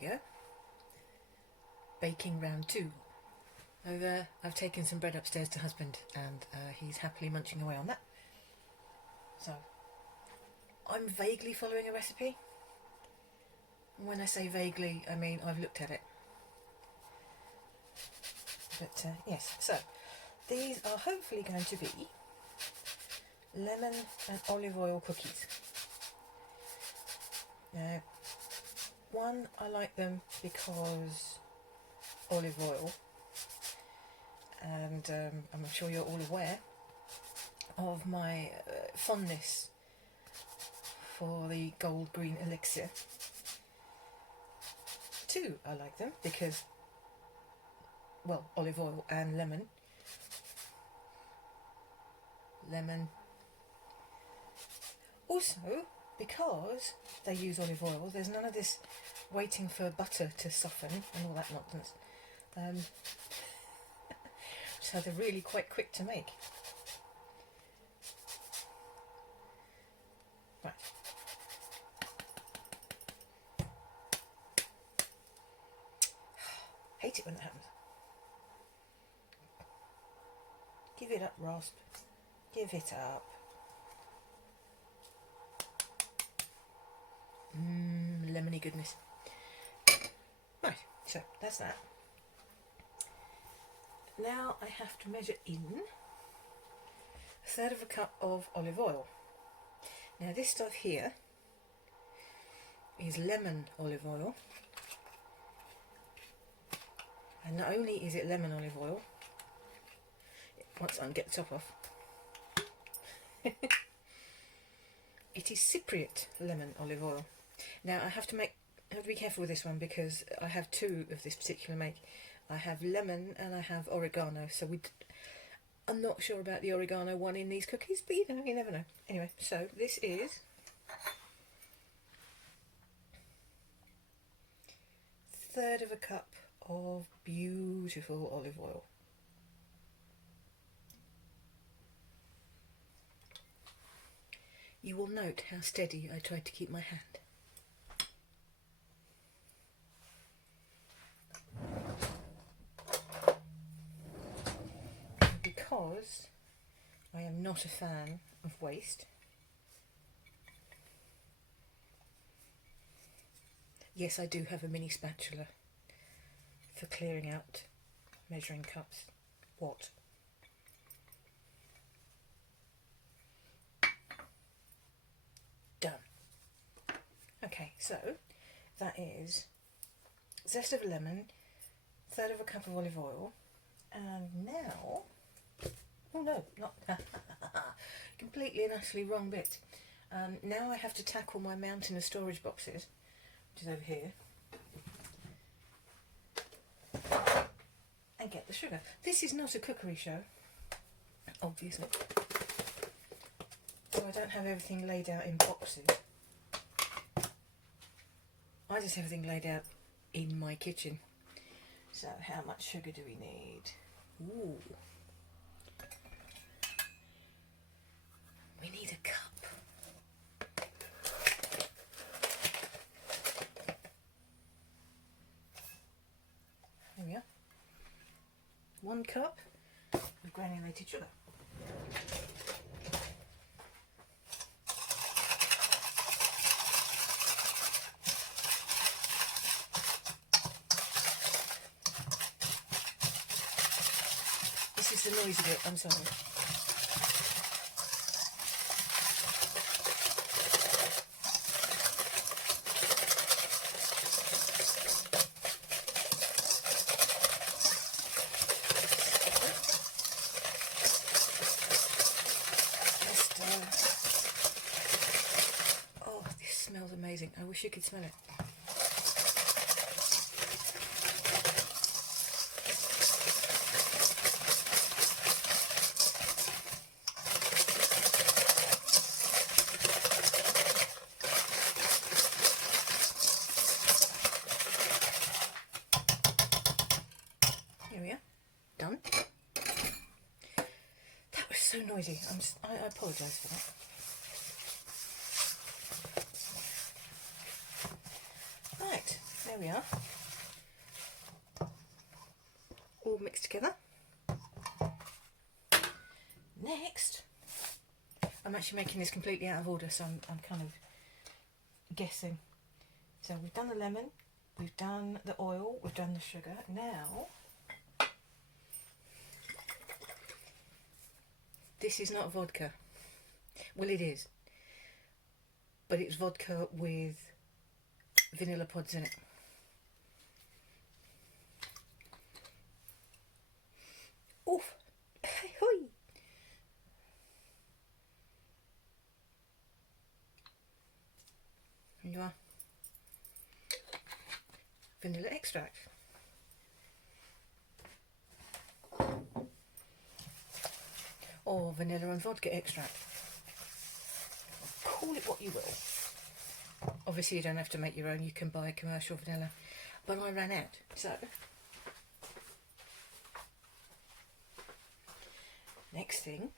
go. Baking round 2. I've taken some bread upstairs to husband, and he's happily munching away on that. So, I'm vaguely following a recipe. When I say vaguely, I mean I've looked at it. But yes, so these are hopefully going to be lemon and olive oil cookies. Now, one, I like them because olive oil, and I'm sure you're all aware of my fondness for the gold green elixir. 2, I like them because, well, olive oil and lemon. Also, because they use olive oil, there's none of this waiting for butter to soften and all that nonsense. So they're really quite quick to make. Right. Hate it when that happens. Give it up, Rasp. Give it up. Lemony goodness. Right, so that's that. Now I have to measure in 1/3 cup of olive oil. Now this stuff here is lemon olive oil. And not only is it lemon olive oil, once I can get the top off, it is Cypriot lemon olive oil. Now I have to be careful with this one because I have 2 of this particular make. I have lemon and I have oregano, so I'm not sure about the oregano one in these cookies, but you never know. Anyway, so this is 1/3 cup of beautiful olive oil. You will note how steady I tried to keep my hand. Because I am not a fan of waste, yes, I do have a mini spatula for clearing out measuring cups. What? Done. Okay, so that is zest of a lemon, 1/3 cup of olive oil, and now, oh no, not completely and utterly wrong bit. Now I have to tackle my mountain of storage boxes, which is over here, and get the sugar. This is not a cookery show, obviously, so I don't have everything laid out in boxes. I just have everything laid out in my kitchen. So how much sugar do we need? Ooh. We need a cup. There we are. 1 cup of granulated sugar. This is the noisy bit, I'm sorry. Oh, this smells amazing. I wish you could smell it. Here we are. Done. That was so noisy. I apologise for that. Right, there we are. All mixed together. Next, I'm actually making this completely out of order, so I'm kind of guessing. So we've done the lemon, we've done the oil, we've done the sugar. Now, this is not vodka. Well, it is, but it's vodka with vanilla pods in it. Oof! Hey, hoi! There you are. Vanilla extract. Or vanilla and vodka extract. Call it what you will. Obviously you don't have to make your own, you can buy commercial vanilla. But I ran out, so... Next thing,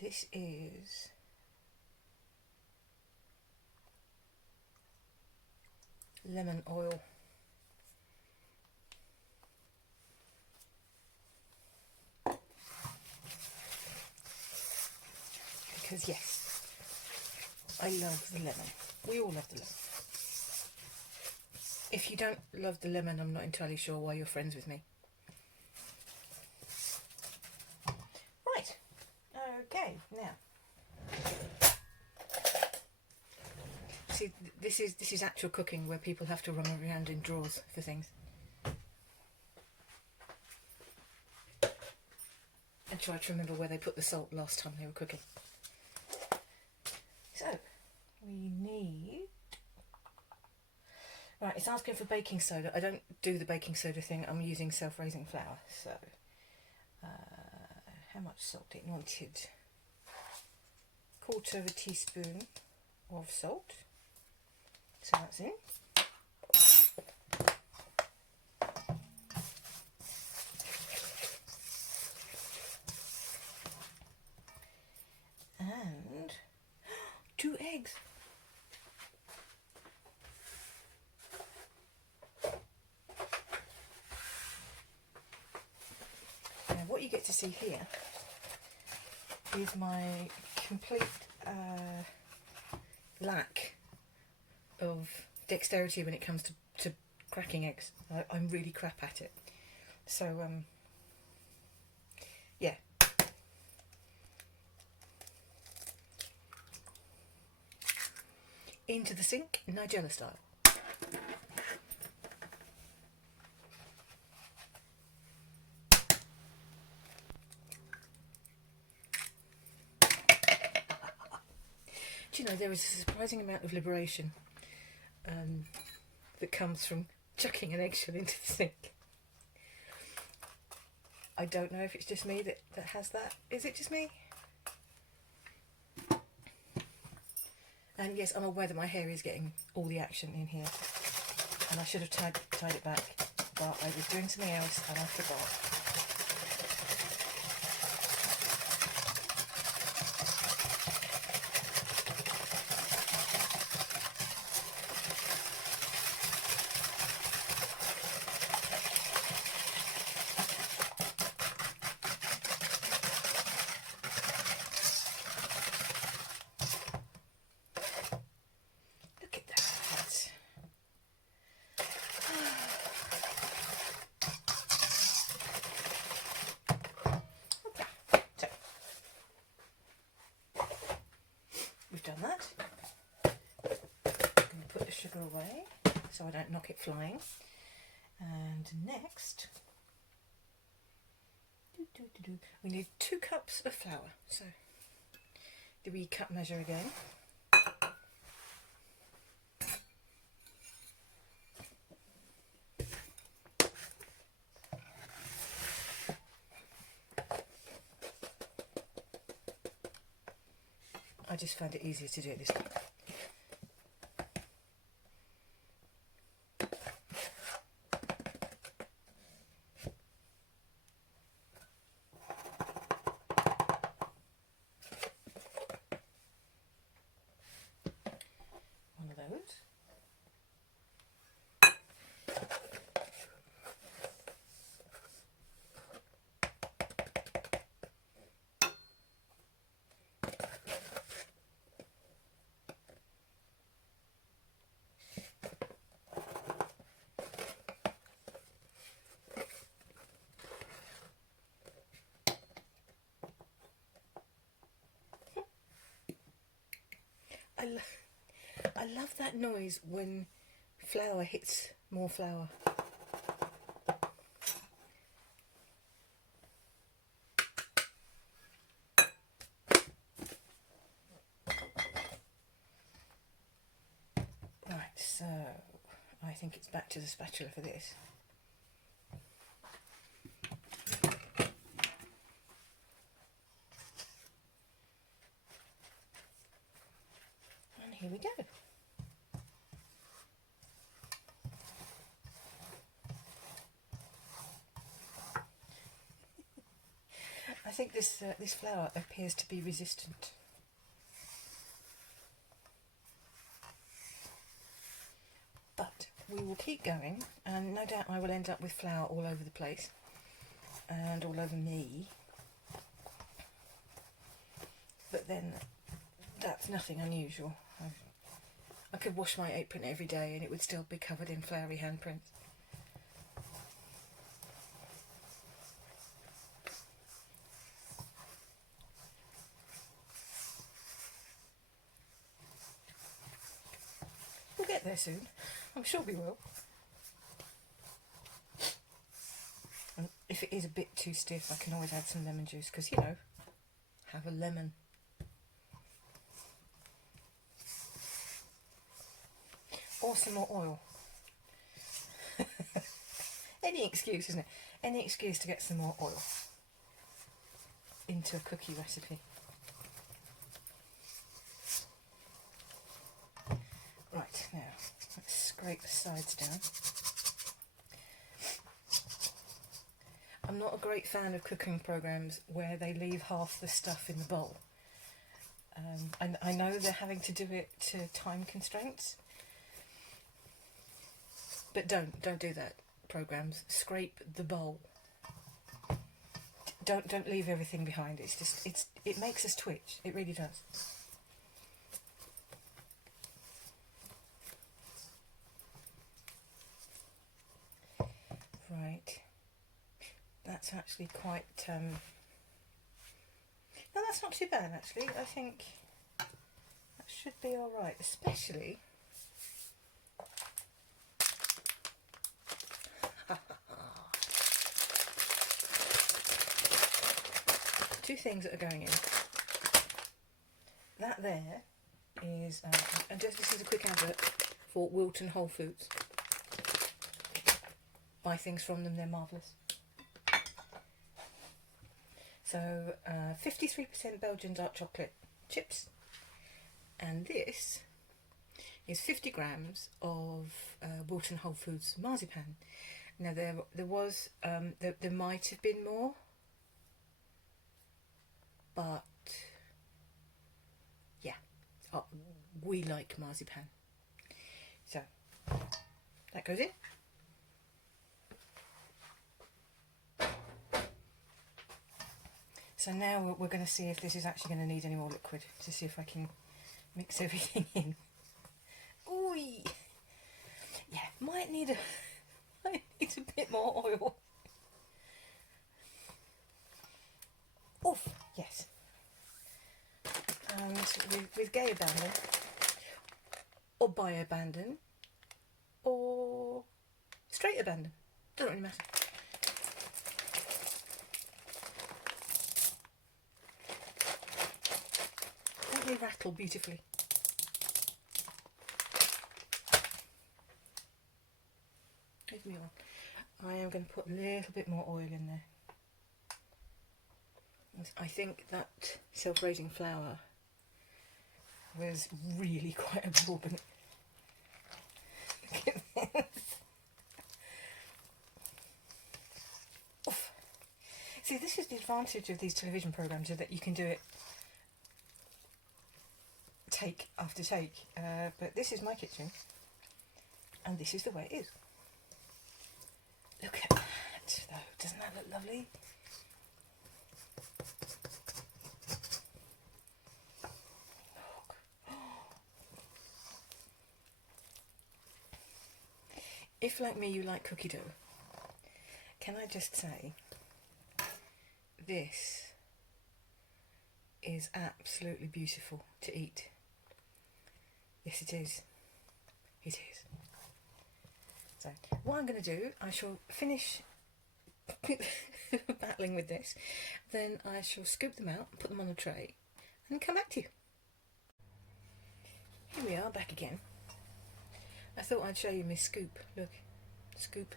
this is lemon oil. Because yes, I love the lemon. We all love the lemon. If you don't love the lemon, I'm not entirely sure why you're friends with me. Right, okay, now. See, this is actual cooking where people have to run around in drawers for things. And try to remember where they put the salt last time they were cooking. So, we need... Right, it's asking for baking soda. I don't do the baking soda thing, I'm using self-raising flour. So, how much salt it wanted? 1/4 teaspoon of salt. So that's in. And 2 eggs. Now what you get to see here is my complete lack of dexterity when it comes to cracking eggs. I'm really crap at it. So yeah. Into the sink, Nigella style. Do you know, there is a surprising amount of liberation that comes from chucking an eggshell into the sink. I don't know if it's just me that has that. Is it just me? And yes, I'm aware that my hair is getting all the action in here. And I should have tied it back, but I was doing something else and I forgot. Done that. I'm going to put the sugar away so I don't knock it flying. And next, we need 2 cups of flour. So the wee cup measure again. I just found it easier to do it this way. One of those. I love that noise when flour hits more flour. Right, so I think it's back to the spatula for this. And here we go. I think this flour appears to be resistant. But we will keep going, and no doubt I will end up with flour all over the place and all over me. But then that's nothing unusual. I could wash my apron every day and it would still be covered in floury handprints. We'll get there soon. I'm sure we will. And if it is a bit too stiff, I can always add some lemon juice, because, you know, have a lemon. Or some more oil. Any excuse, isn't it? Any excuse to get some more oil into a cookie recipe. Right, now let's scrape the sides down. I'm not a great fan of cooking programs where they leave half the stuff in the bowl. And I know they're having to do it to time constraints, but don't do that. Programs, scrape the bowl. Don't leave everything behind. It makes us twitch. It really does. Right. That's actually quite. No, that's not too bad actually. I think that should be all right, especially. Two things that are going in. That there is, and just this is a quick advert for Wilton Whole Foods. Buy things from them, they're marvellous. So 53% Belgian dark chocolate chips, and this is 50 grams of Wilton Whole Foods marzipan. Now there might have been more, but yeah, we like marzipan, so that goes in. So now we're going to see if this is actually going to need any more liquid, to see if I can mix everything in. Ooh, yeah, might need a bit more oil. Oof, yes. And with gay abandon, or bi abandon, or straight abandon, doesn't really matter. Don't they rattle beautifully? Leave me on. I am going to put a little bit more oil in there. I think that self-raising flour was really quite absorbent. Look at this. Oof. See, this is the advantage of these television programmes, is that you can do it take after take. But this is my kitchen, and this is the way it is. Look at that, though. Doesn't that look lovely? If, like me, you like cookie dough, can I just say, this is absolutely beautiful to eat. Yes, it is. It is. So, what I'm going to do, I shall finish battling with this, then I shall scoop them out, put them on a tray, and come back to you. Here we are, back again. I thought I'd show you my scoop. Look, scoop.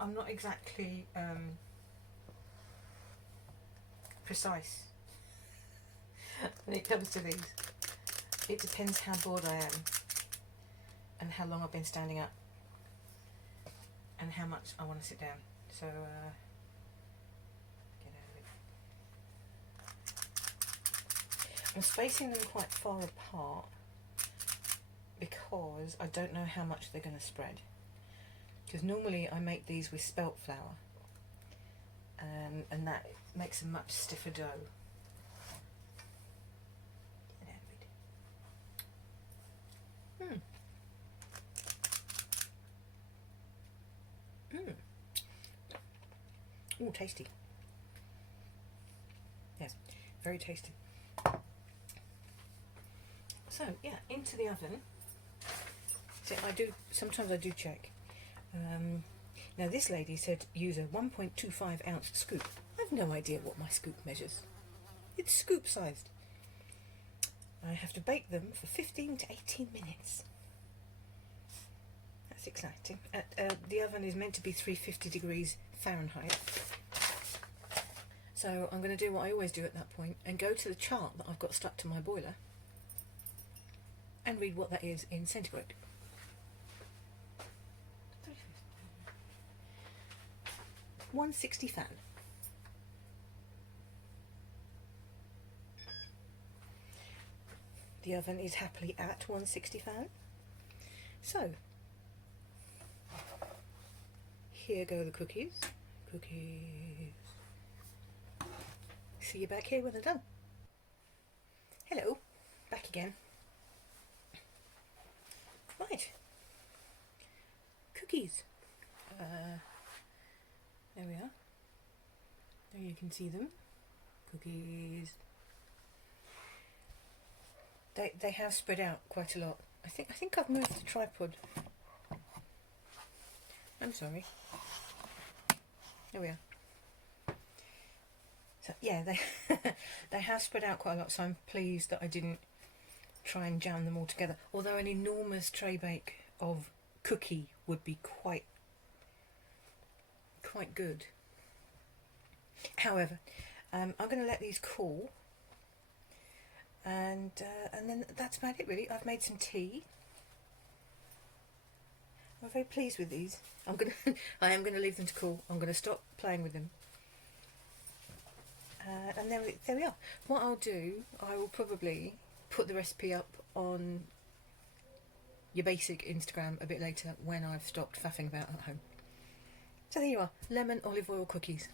I'm not exactly precise when it comes to these. It depends how bored I am and how long I've been standing up and how much I want to sit down. So, get out of it. I'm spacing them quite far apart because I don't know how much they're going to spread. Because normally I make these with spelt flour, and that makes a much stiffer dough. Oh, tasty. Yes, very tasty. So yeah, into the oven. So sometimes I do check. Now this lady said use a 1.25 ounce scoop. I've no idea what my scoop measures. It's scoop sized. I have to bake them for 15 to 18 minutes. That's exciting. The oven is meant to be 350 degrees Fahrenheit. So I'm going to do what I always do at that point and go to the chart that I've got stuck to my boiler and read what that is in centigrade. 160 fan. The oven is happily at 160 fan. So, here go the cookies. Cookies. See you back here when they're done. Hello, back again. Right. Cookies. There we are. There you can see them. Cookies. They have spread out quite a lot. I think I've moved the tripod. I'm sorry. There we are. So yeah, they have spread out quite a lot. So I'm pleased that I didn't try and jam them all together. Although an enormous tray bake of cookie would be quite good. However, I'm going to let these cool, and then that's about it really. I've made some tea. I'm very pleased with these. I am going to leave them to cool. I'm going to stop playing with them, and there we are. What I'll do, I will probably put the recipe up on your basic Instagram a bit later when I've stopped faffing about at home. So there you are, lemon olive oil cookies.